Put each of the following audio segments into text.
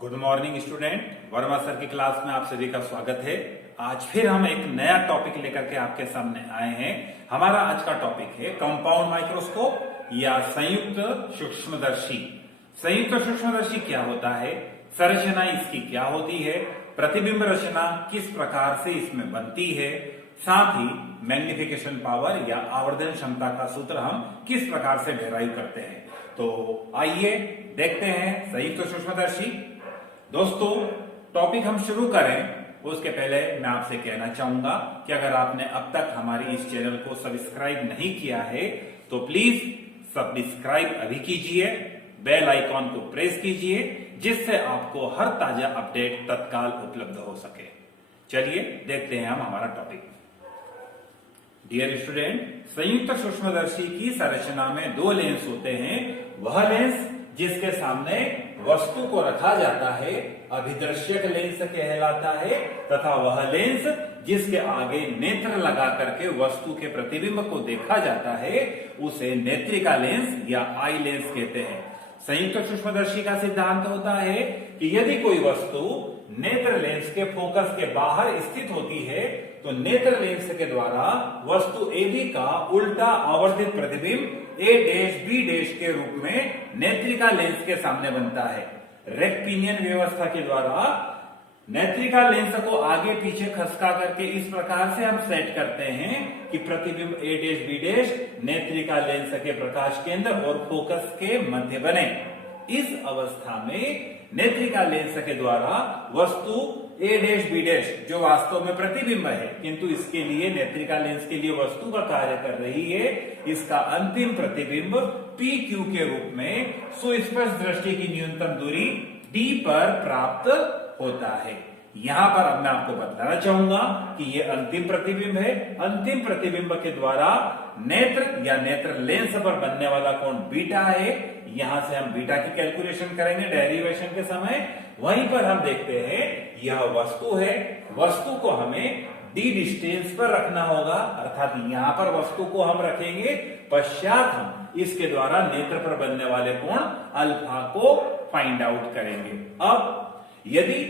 Good morning student, Verma sir की class में आप सभी का स्वागत है। आज फिर हम एक नया टॉपिक लेकर के आपके सामने आए हैं। हमारा आज का टॉपिक है कंपाउंड माइक्रोस्कोप या संयुक्त सूक्ष्मदर्शी। संयुक्त सूक्ष्मदर्शी क्या होता है, संरचना इसकी क्या होती है, प्रतिबिंब रचना किस प्रकार से इसमें बनती है, साथ ही मैग्निफिकेशन पावर या आवर्धन क्षमता का सूत्र हम किस प्रकार से डेराइव करते हैं। तो आइए देखते हैं संयुक्त सूक्ष्मदर्शी। दोस्तों, टॉपिक हम शुरू करें उसके पहले मैं आपसे कहना चाहूंगा कि अगर आपने अब तक हमारी इस चैनल को सब्सक्राइब नहीं किया है तो प्लीज सब्सक्राइब अभी कीजिए, बेल आइकॉन को प्रेस कीजिए जिससे आपको हर ताजा अपडेट तत्काल उपलब्ध हो सके। चलिए देखते हैं हम हमारा टॉपिक। डियर स्टूडेंट, संयुक्त सूक्ष्मदर्शी की संरचना में दो लेंस होते हैं। वह लेंस जिसके सामने वस्तु को रखा जाता है अभिदर्शक लेंस कहलाता है, तथा वह लेंस जिसके आगे नेत्र लगा करके वस्तु के प्रतिबिंब को देखा जाता है उसे नेत्रिका लेंस या आई लेंस कहते हैं। संयुक्त सूक्ष्मदर्शी का सिद्धांत होता है कि यदि कोई वस्तु नेत्र लेंस के फोकस के बाहर स्थित होती है तो नेत्र लेंस के द्वारा वस्तु AB का उल्टा आवर्धित प्रतिबिंब A', B' के रूप में नेत्रिका लेंस के सामने बनता है। रेक्टिनियन व्यवस्था के द्वारा नेत्रिका लेंस को आगे पीछे खसका करके इस प्रकार से हम सेट करते हैं कि प्रतिबिंब A', B' नेत्रिका लेंस के प्रकाश केंद्र और फोकस के मध्य बने। इस अवस्था में नेत्रिका लेंस के द्वारा वस्तु A', B' जो वास्तव में प्रतिबिंब है किंतु इसके लिए नेत्रिका लेंस के लिए वस्तु का कार्य कर रही है, इसका अंतिम प्रतिबिंब PQ के रूप में सुस्पष्ट दृष्टि की न्यूनतम दूरी D पर प्राप्त होता है। यहां पर अब मैं आपको बताना चाहूंगा कि यह अंतिम प्रतिबिंब है। अंतिम प्रतिबिंब के द्वारा नेत्र या नेत्र लेंस पर बनने वाला कोण बीटा है। यहां से हम बीटा की कैलकुलेशन करेंगे डेरिवेशन के समय। वहीं पर हम देखते हैं यह वस्तु है, वस्तु को हमें D डिस्टेंस पर रखना होगा, अर्थात यहां पर वस्तु को हम रखेंगे, पश्चात हम इसके द्वारा नेत्र पर बनने वाले कोण अल्फा को फाइंड आउट करेंगे। अब यदि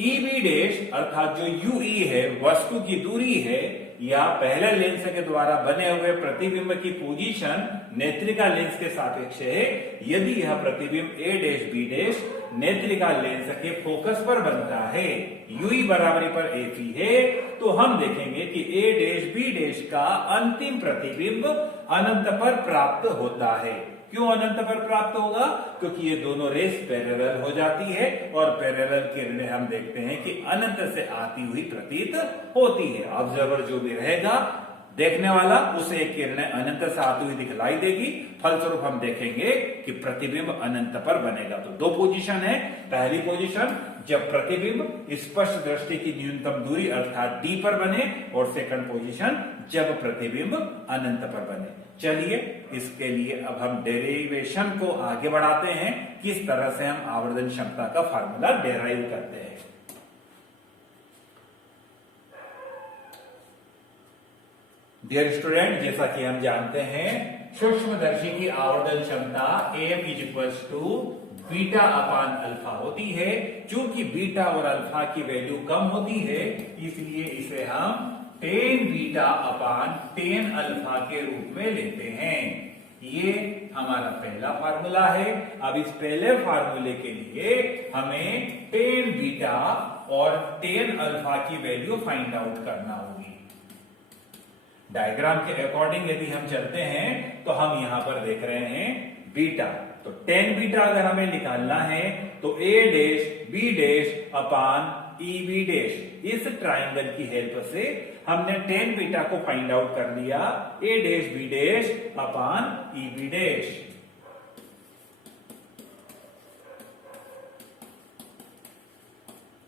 EB' अर्थात जो UE है वस्तु की दूरी है या पहले लेंस के द्वारा बने हुए प्रतिबिंब की पोजीशन नेत्रिका लेंस के सापेक्ष है, यदि यह प्रतिबिंब A', B' नेत्रिका लेंस के फोकस पर बनता है, UE बराबरी पर AC है, तो हम देखेंगे कि A', B' का अंतिम प्रतिबिंब अनंत पर प्राप्त होता है। क्यों अनंत पर प्राप्त होगा? क्योंकि ये दोनों रेस पैरेलल हो जाती है और पैरेलल किरणें हम देखते हैं कि अनंत से आती हुई प्रतीत होती है। ऑब्जर्वर जो भी रहेगा देखने वाला उसे एक किरणें अनंत से आती हुई दिखलाई देगी, फलस्वरूप हम देखेंगे कि प्रतिबिंब अनंत पर बनेगा। तो दो पोजीशन है। पहली पोजीशन जब प्रतिबिंब स्पष्ट दृष्टि की न्यूनतम दूरी अर्थात D पर बने, और सेकंड पोजीशन जब प्रतिबिंब अनंत पर बने। चलिए इसके लिए अब हम डेरिवेशन को आगे बढ़ाते हैं, किस तरह से हम आवर्धन क्षमता का फार्मूला डेराइव करते हैं। डियर स्टूडेंट, जैसा कि हम जानते हैं सूक्ष्मदर्शी की आवर्धन क्षमता F = बीटा अपान अल्फा होती है। चूंकि बीटा और अल्फा की वैल्यू कम होती है इसलिए इसे हम tan बीटा अपान tan अल्फा के रूप में लेते हैं। ये हमारा पहला फार्मूला है। अब इस पहले फार्मूले के लिए हमें tan बीटा और tan अल्फा की वैल्यू फाइंड आउट करना होगी। डायग्राम के अकॉर्डिंग यदि हम चलते हैं तो हम यहां पर देख रहे हैं बीटा, तो tan बीटा अगर हमें निकालना है तो A', B' अपान EB'। इस ट्राइंगल की हेल्प से हमने tan बीटा को फाइंड आउट कर लिया, A', B' अपान EB'।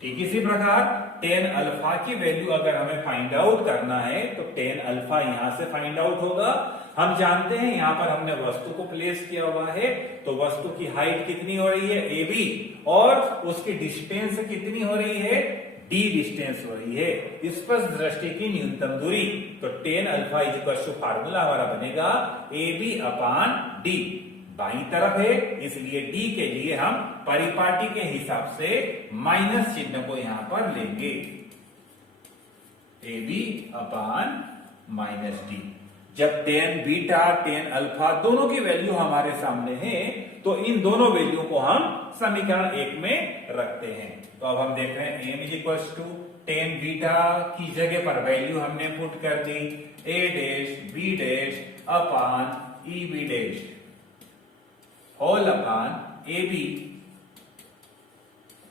ठीक इसी प्रकार tan अल्फा की वैल्यू अगर हमें फाइंड आउट करना है तो tan अल्फा यहां से फाइंड आउट होगा। हम जानते हैं यहां पर हमने वस्तु को प्लेस किया हुआ है, तो वस्तु की हाइट कितनी हो रही है AB, और उसकी डिस्टेंस कितनी हो रही है D डिस्टेंस हो रही है, स्पष्ट दृष्टि की न्यूनतम दूरी। तो tan अल्फा = फार्मूला हमारा बनेगा AB अपान D। बाईं तरफ है, इसलिए डी के लिए हम परिपाटी के हिसाब से माइनस चिन्ह को यहां पर लेंगे, A B upon minus D. जब टेन बीटा टेन अल्फा दोनों की वैल्यू हमारे सामने है, तो इन दोनों वैल्यू को हम समीकरण 1 में रखते हैं। तो अब हम देख रहे हैं M is equal to tan beta की जगह पर वैल्यू हमने पुट कर दी A dash B dash upon E B dash whole upon A B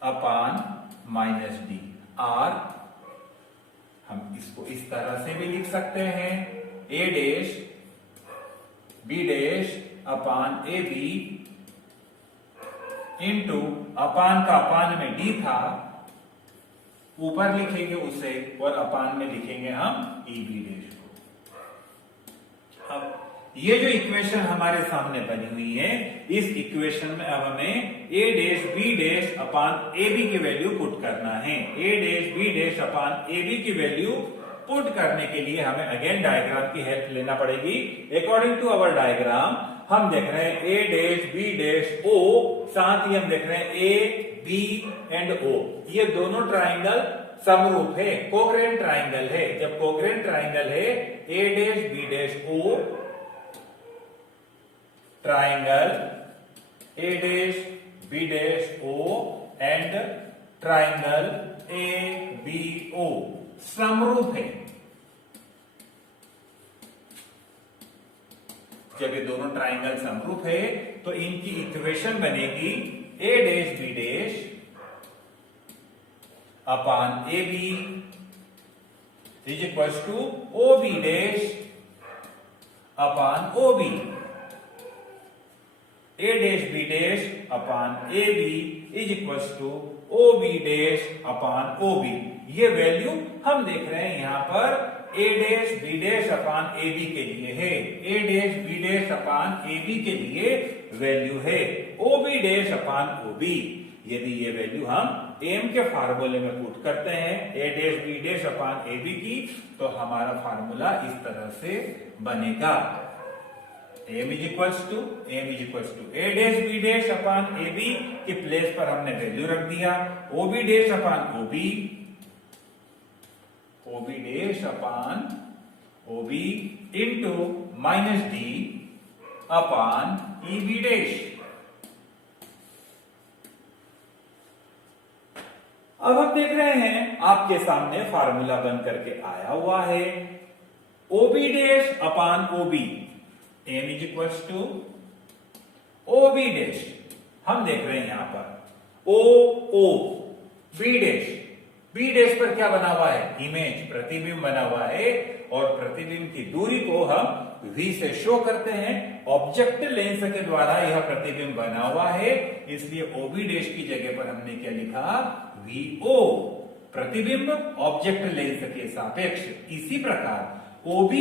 upon minus D. आर हम इसको इस तरह से भी लिख सकते हैं, A dash B dash upon A B into upon का अपान में डी था, ऊपर लिखेंगे उसे और अपान में लिखेंगे हम ई बी डैश को। अब ये जो इक्वेशन हमारे सामने बनी हुई है, इस इक्वेशन में अब हमें A dash B dash upon A B की वैल्यू पुट करना है। A dash B dash upon A B की वैल्यू पुट करने के लिए हमें अगेन डायग्राम की हेल्प लेना पड़ेगी। अकॉर्डिंग टू अवर डायग्राम हम देख रहे हैं ए डैश बी डैश ओ, साथ ही हम देख रहे हैं ए बी एंड ओ, ये दोनों ट्राइंगल समरूप है, कोग्रेंट ट्राइंगल है। जब कोग्रेंट ट्राइंगल है, A dash B dash O triangle A dash B dash O and triangle A B O समरूप है। जब ये दोनों ट्राइंगल समरूप है, तो इनकी इक्वेशन बनेगी A dash B dash upon A B is equal to O B dash upon O B. A dash B dash upon A B is equal to O B dash upon O B. ये value हम देख रहे हैं यहां पर A dash B dash upon A B के लिए है, A dash B dash upon A B के लिए वैल्यू है O B dash upon O B. यदि ये वैल्यू हम एम के फार्मूले में पुट करते हैं A dash B dash upon A B की, तो हमारा फार्मूला इस तरह से बनेगा, M is equal to A dash B dash upon A B की प्लेस पर हमने वैल्यू रख दिया O B dash upon O B, O B dash upon O B into minus D upon E B dash. अब हम देख रहे हैं आपके सामने फार्मूला बन करके आया हुआ है, O B dash upon O B, M is equal to O B dash. हम देख रहे हैं यहां पर O B dash, B dash पर क्या बना हुआ है, इमेज प्रतिबिंब बना हुआ है, और प्रतिबिंब की दूरी को हम V से शो करते हैं। ऑब्जेक्ट लेंस के द्वारा यह प्रतिबिंब बना हुआ है, इसलिए OB डैश की जगह पर हमने क्या लिखा, VO, प्रतिबिंब ऑब्जेक्ट लेंस के सापेक्ष। इसी प्रकार OB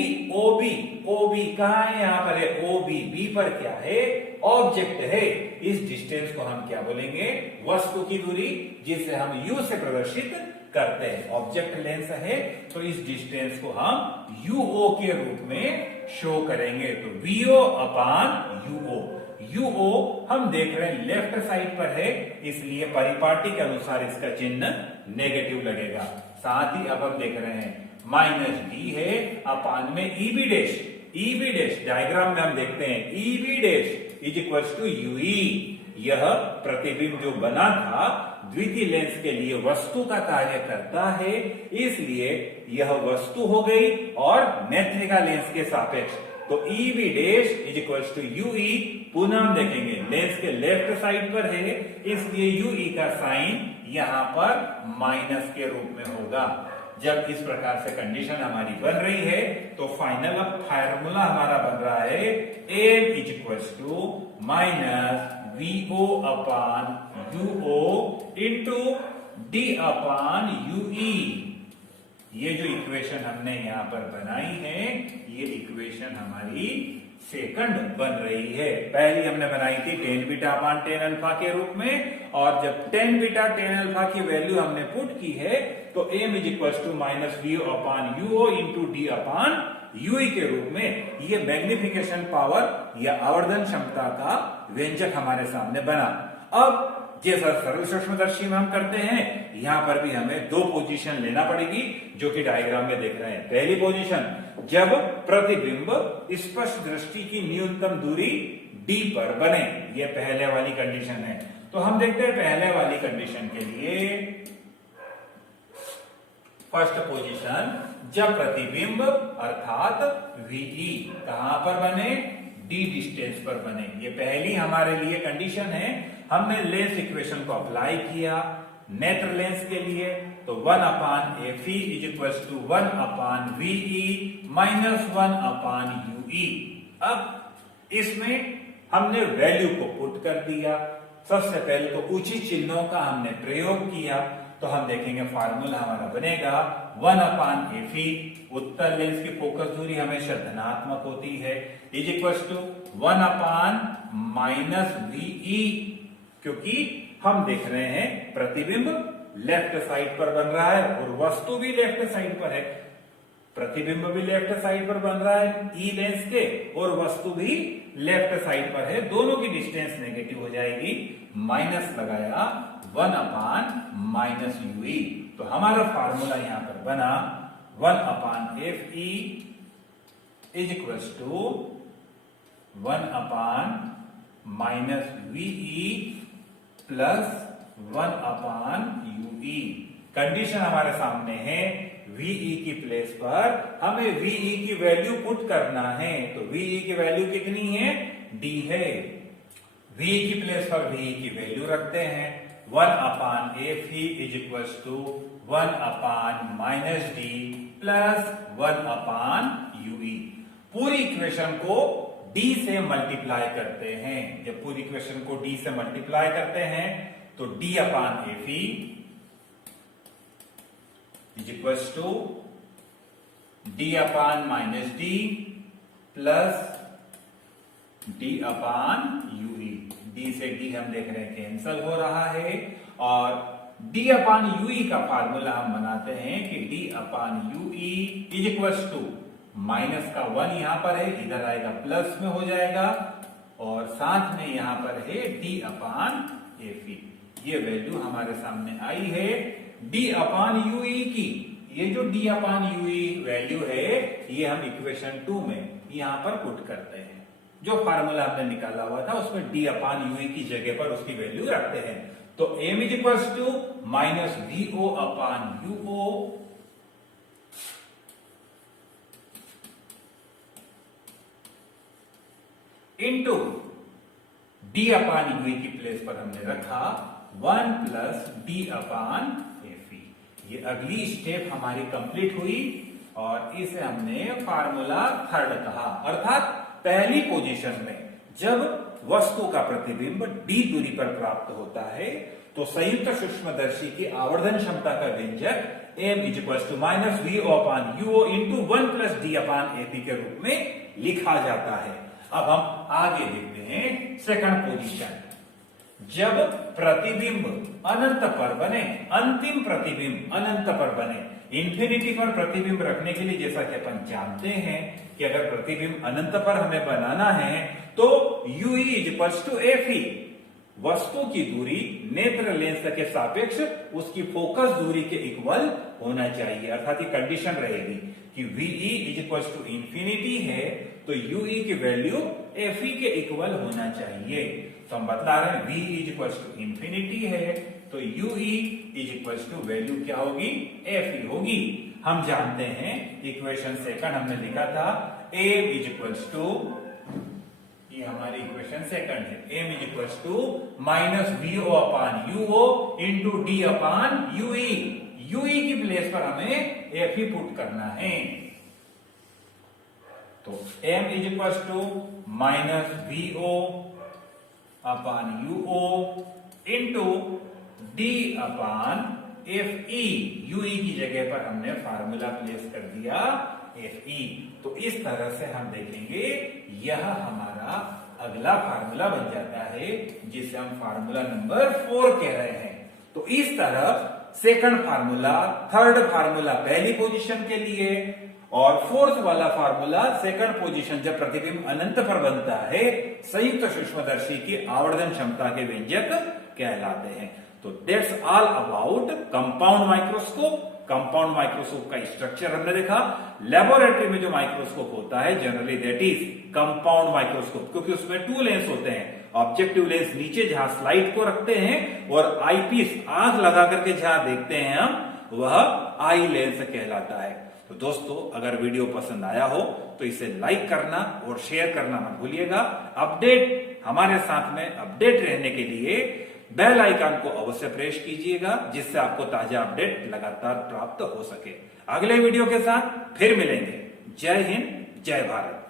कहां है, यहां पर है OB, B पर क्या है, ऑब्जेक्ट है। इस डिस्टेंस को हम क्या बोलेंगे, वस्तु की दूरी, जिसे हम U से प्रदर्शित करते हैं। ऑब्जेक्ट लेंस है तो इस डिस्टेंस को हम UO के रूप में शो करेंगे, तो VO अपान UO हम देख रहे हैं लेफ्ट साइड पर है, इसलिए परिपाटी के अनुसार इसका चिन्ह नेगेटिव लगेगा। साथ ही अब हम देख रहे हैं माइनस डी है अपान में EB डैश, डायग्राम में हम देखते हैं EB dash is equal to UE। यह प्रतिबिंब जो बना था द्वितीय लेंस के लिए वस्तु का कार्य करता है, इसलिए यह वस्तु हो गई और नेत्रिका लेंस के सापेक्ष, तो EB dash is equal to UE। पुनः हम देखेंगे लेंस के लेफ्ट साइड पर है, इसलिए UE का साइन यहां पर माइनस के रूप में होगा। जब इस प्रकार से कंडीशन हमारी बन रही है, तो फाइनल अब फार्मूला हमारा बन रहा है M is equal to minus VO upon UO into D upon UE। ये जो इक्वेशन हमने यहां पर बनाई है, ये इक्वेशन हमारी सेकंड बन रही है। पहली हमने बनाई थी tan beta upon tan alpha के रूप में, और जब टेन बीटा टेन अल्फा की वैल्यू हमने पुट की है, तो M is equal to minus VO upon UO into D upon UE के रूप में ये मैग्निफिकेशन पावर या आवर्धन क्षमता का व्यंजक हमारे सामने बना। अब जैसा सरल सूक्ष्मदर्शी में हम करते हैं, यहां पर भी हमें दो पोजीशन लेना पड़ेगी, जो कि डायग्राम में देख रहे हैं। पहली पोजीशन, जब प्रतिबिंब स्पष्ट दृष्टि की न्यूनतम दूरी डी पर बने, ये पहले वाली कंडीशन है। तो हम देखते हैं पहले वाली कंडीशन के लिए फर्स्ट पोजीशन, जब प्रतिबिंब अर्थात वीई कहां पर बने, डी डिस्टेंस पर बने। ये पहली हमारे लिए कंडीशन है। हमने लेंस इक्वेशन को अप्लाई किया नेत्र लेंस के लिए, तो 1/Fe is equal to 1/VE minus 1/UE। अब इसमें हमने वैल्यू को पुट कर दिया। सबसे पहले तो उचित चिन्हों का हमने प्रयोग किया, तो हम देखेंगे फार्मूला हमारा बनेगा 1/Fe, उत्तर लेंस की फोकस दूरी हमेशा धनात्मक होती है, इज इक्वल टू 1/-VE, क्योंकि हम देख रहे हैं प्रतिबिंब लेफ्ट साइड पर बन रहा है और वस्तु भी लेफ्ट साइड पर है। प्रतिबिंब भी लेफ्ट साइड पर बन रहा है ई लेंस के, और वस्तु भी लेफ्ट साइड पर है, दोनों की डिस्टेंस नेगेटिव हो जाएगी। माइनस लगाया 1/-UE, तो हमारा फार्मूला यहां पर बना 1/Fe is equal to 1/-VE plus 1/UE। Condition हमारे सामने है, VE की प्लेस पर हमें VE की वैल्यू पुट करना है, तो VE की वैल्यू कितनी है, D है। VE की प्लेस पर VE की वैल्यू रखते हैं, 1/Fe is equal to 1/-D plus 1/UE। पूरी इक्वेशन को D से मल्टीप्लाई करते हैं। जब पूरी इक्वेशन को D से मल्टीप्लाई करते हैं, तो D/Fe is equal to D/-D plus D/UE। D से D हम देख रहे हैं कैंसल हो रहा है, और D/UE का फार्मूला हम बनाते हैं कि D/UE is equal to minus का 1 यहां पर है, इधर आएगा प्लस में हो जाएगा, और साथ में यहां पर है D/Fe। ये वैल्यू हमारे सामने आई है D/UE की। ये जो D/UE वैल्यू है, ये हम इक्वेशन 2 में यहां पर पुट करते हैं। जो फार्मूला हमने निकाला हुआ था उसमें D/UE की जगह पर उसकी वैल्यू रखते हैं। तो M is equal to minus VO/UO into D/UE की प्लेस पर हमने रखा 1 प्लस D/Fe। ये अगली स्टेप हमारी कंप्लीट हुई, और इसे हमने फार्मूला थर्ड कहा। अर्थात पहली पोजीशन में जब वस्तु का प्रतिबिंब D दूरी पर प्राप्त होता है, तो संयुक्त सूक्ष्मदर्शी की आवर्धन क्षमता का व्यंजक M is equal to minus VO/UO into 1 plus D/Fe के रूप में लिखा जाता है। अब हम आगे देखते हैं सेकंड पोजीशन, जब प्रतिबिंब अनंत पर बने, अंतिम प्रतिबिंब अनंत पर बने। इंफिनिटी पर प्रतिबिंब रखने के लिए जैसा कि अपन जानते हैं कि अगर प्रतिबिंब अनंत पर हमें बनाना है, तो UE is equal to Fe, वस्तु की दूरी नेत्र लेंस के सापेक्ष उसकी फोकस दूरी के इक्वल होना चाहिए। अर्थात ये कंडीशन रहेगी कि VE is equal to infinity है, तो UE की वैल्यू Fe के इक्वल होना चाहिए। तो हम बता रहे हैं VE is equal to infinity है, तो UE is equal to value क्या होगी, Fe होगी। हम जानते हैं इक्वेशन सेकंड हमने लिखा था M इज इक्वल टू, ये हमारी इक्वेशन सेकंड है, M is equal to minus VO/UO into D/UE। UE की प्लेस पर हमें Fe पुट करना है, तो M is equal to minus VO/UO into D/Fe। UE की जगह पर हमने फार्मूला प्लेस कर दिया Fe। तो इस तरह से हम देखेंगे यह हमारा अगला फार्मूला बन जाता है, जिसे हम फार्मूला नंबर 4 कह रहे हैं। तो इस तरह सेकंड फार्मूला, थर्ड फार्मूला पहली पोजीशन के लिए, और फोर्थ वाला फार्मूला सेकंड पोजीशन जब प्रतिबिंब अनंत पर बनता है संयुक्त सूक्ष्मदर्शी की आवर्धन क्षमता के व्यंजक कहलाते हैं। तो that's all about compound microscope. Compound microscope का स्ट्रक्चर हमने देखा। लेबोरेटरी में जो माइक्रोस्कोप होता है generally that is compound microscope, क्योंकि उसमें 2 लेंस होते हैं। ऑब्जेक्टिव लेंस नीचे जहां स्लाइड को रखते हैं और आईपीस आंख लगा करके जहां देखते हैं हम, वह आई लेंस कहलाता है। तो दोस्तों, अगर वीडियो पसंद आया हो तो इसे लाइक करना और शेयर करना मत भूलिएगा। अपडेट हमारे साथ में अपडेट रहने के लिए बेल आइकन को अवश्य प्रेस कीजिएगा, जिससे आपको ताजा अपडेट लगातार प्राप्त हो सके। अगले वीडियो के साथ फिर मिलेंगे। जय हिंद, जय भारत।